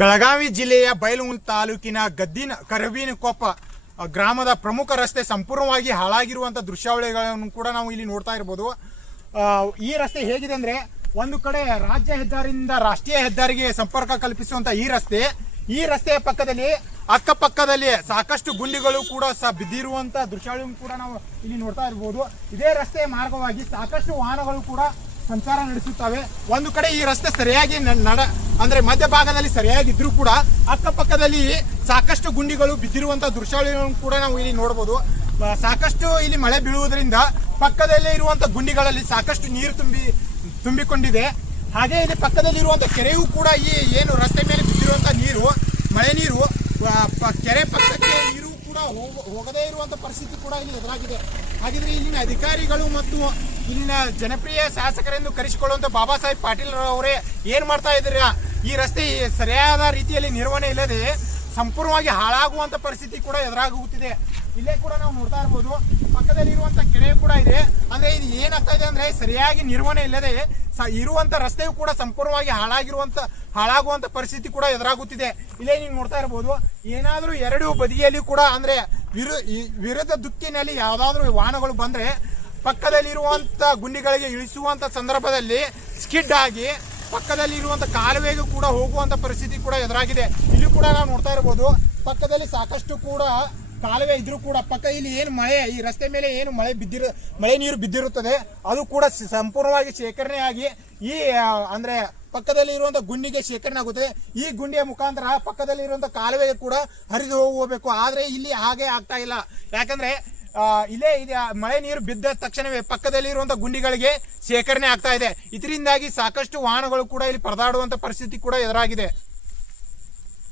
ಬೆಳಗಾವಿ ಜಿಲ್ಲೆಯ ಬೈಲಹೊಂಗಲ ತಾಲೂಕಿನ ಗದ್ದಿನ ಕರಬೇನಕೊಪ್ಪ ಗ್ರಾಮದ ಪ್ರಮುಖ ರಸ್ತೆ ಸಂಪೂರ್ಣವಾಗಿ ಹಾಳಾಗಿರುವಂಥ ದೃಶ್ಯಾವಳಿಗಳನ್ನು ಕೂಡ ನಾವು ಇಲ್ಲಿ ನೋಡ್ತಾ ಇರ್ಬೋದು. ಈ ರಸ್ತೆ ಹೇಗಿದೆ ಅಂದರೆ, ಒಂದು ಕಡೆ ರಾಜ್ಯ ಹೆದ್ದಾರಿಯಿಂದ ರಾಷ್ಟ್ರೀಯ ಹೆದ್ದಾರಿಗೆ ಸಂಪರ್ಕ ಕಲ್ಪಿಸುವಂಥ ಈ ರಸ್ತೆಯ ಪಕ್ಕದಲ್ಲಿ ಅಕ್ಕಪಕ್ಕದಲ್ಲಿ ಸಾಕಷ್ಟು ಗುಂಡಿಗಳು ಕೂಡ ಬಿದ್ದಿರುವಂಥ ದೃಶ್ಯಾವಳಿಯನ್ನು ಕೂಡ ನಾವು ಇಲ್ಲಿ ನೋಡ್ತಾ ಇರ್ಬೋದು. ಇದೇ ರಸ್ತೆಯ ಮಾರ್ಗವಾಗಿ ಸಾಕಷ್ಟು ವಾಹನಗಳು ಕೂಡ ಸಂಚಾರ ನಡೆಸುತ್ತವೆ. ಒಂದು ಕಡೆ ಈ ರಸ್ತೆ ಸರಿಯಾಗಿ ಅಂದ್ರೆ ಮಧ್ಯಭಾಗದಲ್ಲಿ ಸರಿಯಾಗಿದ್ರೂ ಕೂಡ ಅಕ್ಕಪಕ್ಕದಲ್ಲಿ ಸಾಕಷ್ಟು ಗುಂಡಿಗಳು ಬಿದ್ದಿರುವಂತಹ ದೃಶ್ಯಾವಳಿಗಳನ್ನು ಕೂಡ ನಾವು ಇಲ್ಲಿ ನೋಡಬಹುದು. ಸಾಕಷ್ಟು ಇಲ್ಲಿ ಮಳೆ ಬೀಳುವುದರಿಂದ ಪಕ್ಕದಲ್ಲೇ ಇರುವಂತಹ ಗುಂಡಿಗಳಲ್ಲಿ ಸಾಕಷ್ಟು ನೀರು ತುಂಬಿಕೊಂಡಿದೆ. ಹಾಗೆ ಇಲ್ಲಿ ಪಕ್ಕದಲ್ಲಿ ಇರುವಂತಹ ಕೆರೆಯೂ ಕೂಡ ಈ ಏನು ರಸ್ತೆ ಮೇಲೆ ಬಿದ್ದಿರುವಂತಹ ನೀರು, ಮಳೆ ನೀರು ಕೆರೆ ಪಕ್ಕಕ್ಕೆ ನೀರು ಕೂಡ ಹೋಗದೇ ಇರುವಂತ ಪರಿಸ್ಥಿತಿ ಕೂಡ ಇಲ್ಲಿ ಎದುರಾಗಿದೆ. ಹಾಗಿದ್ರೆ ಇಲ್ಲಿನ ಅಧಿಕಾರಿಗಳು ಮತ್ತು ಇಲ್ಲಿನ ಜನಪ್ರಿಯ ಶಾಸಕರೆಂದು ಕರೆಸಿಕೊಳ್ಳುವಂತ ಬಾಬಾ ಸಾಹೇಬ್ ಪಾಟೀಲ್ ಅವರೇ ಏನ್ ಮಾಡ್ತಾ ಇದ್ದೀರಾ? ಈ ರಸ್ತೆ ಸರಿಯಾದ ರೀತಿಯಲ್ಲಿ ನಿರ್ವಹಣೆ ಇಲ್ಲದೆ ಸಂಪೂರ್ಣವಾಗಿ ಹಾಳಾಗುವಂತ ಪರಿಸ್ಥಿತಿ ಕೂಡ ಎದುರಾಗುತ್ತಿದೆ. ಇಲ್ಲೇ ಕೂಡ ನಾವು ನೋಡ್ತಾ ಇರ್ಬೋದು, ಪಕ್ಕದಲ್ಲಿ ಇರುವಂತ ಕೆರೆ ಕೂಡ ಇದೆ. ಅಂದ್ರೆ ಇದು ಏನಾಗ್ತಾ ಇದೆ ಅಂದ್ರೆ, ಸರಿಯಾಗಿ ನಿರ್ವಹಣೆ ಇಲ್ಲದೆ ಇರುವಂತ ರಸ್ತೆಯು ಕೂಡ ಸಂಪೂರ್ಣವಾಗಿ ಹಾಳಾಗುವಂತ ಪರಿಸ್ಥಿತಿ ಕೂಡ ಎದುರಾಗುತ್ತಿದೆ. ಇಲ್ಲೇ ನೀವು ನೋಡ್ತಾ ಇರ್ಬೋದು, ಏನಾದ್ರೂ ಎರಡು ಬದಿಯಲ್ಲಿ ಕೂಡ ಅಂದ್ರೆ ವಿರುದ್ಧ ದಿಕ್ಕಿನಲ್ಲಿ ಯಾವ್ದಾದ್ರು ವಾಹನಗಳು ಬಂದ್ರೆ ಪಕ್ಕದಲ್ಲಿ ಇರುವಂತ ಗುಂಡಿಗಳಿಗೆ ಇಳಿಸುವಂತ ಸಂದರ್ಭದಲ್ಲಿ ಸ್ಕಿಡ್ ಆಗಿ ಪಕ್ಕದಲ್ಲಿ ಇರುವಂತ ಕಾಲುವೆಗೂ ಕೂಡ ಹೋಗುವಂತ ಪರಿಸ್ಥಿತಿ ಕೂಡ ಎದುರಾಗಿದೆ. ಇಲ್ಲಿ ಕೂಡ ನಾವು ನೋಡ್ತಾ ಇರಬಹುದು, ಪಕ್ಕದಲ್ಲಿ ಸಾಕಷ್ಟು ಕೂಡ ಕಾಲುವೆ ಇದ್ರೂ ಕೂಡ ಪಕ್ಕ ಇಲ್ಲಿ ಏನು ಮಳೆ, ಈ ರಸ್ತೆ ಮೇಲೆ ಏನು ಮಳೆ ನೀರು ಬಿದ್ದಿರುತ್ತದೆ ಅದು ಕೂಡ ಸಂಪೂರ್ಣವಾಗಿ ಶೇಖರಣೆ ಆಗಿ ಈ ಅಂದ್ರೆ ಪಕ್ಕದಲ್ಲಿ ಇರುವಂತಹ ಗುಂಡಿಗೆ ಶೇಖರಣೆ ಆಗುತ್ತದೆ. ಈ ಗುಂಡಿಯ ಮುಖಾಂತರ ಪಕ್ಕದಲ್ಲಿ ಇರುವಂತಹ ಕಾಲುವೆಗೆ ಕೂಡ ಹರಿದು ಹೋಗಬೇಕು. ಆದ್ರೆ ಇಲ್ಲಿ ಹಾಗೆ ಆಗ್ತಾ ಇಲ್ಲ. ಯಾಕಂದ್ರೆ ಇಲ್ಲೇ ಮಳೆ ನೀರು ಬಿದ್ದ ತಕ್ಷಣವೇ ಪಕ್ಕದಲ್ಲಿ ಇರುವಂತಹ ಗುಂಡಿಗಳಿಗೆ ಶೇಖರಣೆ ಆಗ್ತಾ ಇದೆ. ಇದರಿಂದಾಗಿ ಸಾಕಷ್ಟು ವಾಹನಗಳು ಕೂಡ ಇಲ್ಲಿ ಪರದಾಡುವಂತ ಪರಿಸ್ಥಿತಿ ಕೂಡ ಎದುರಾಗಿದೆ.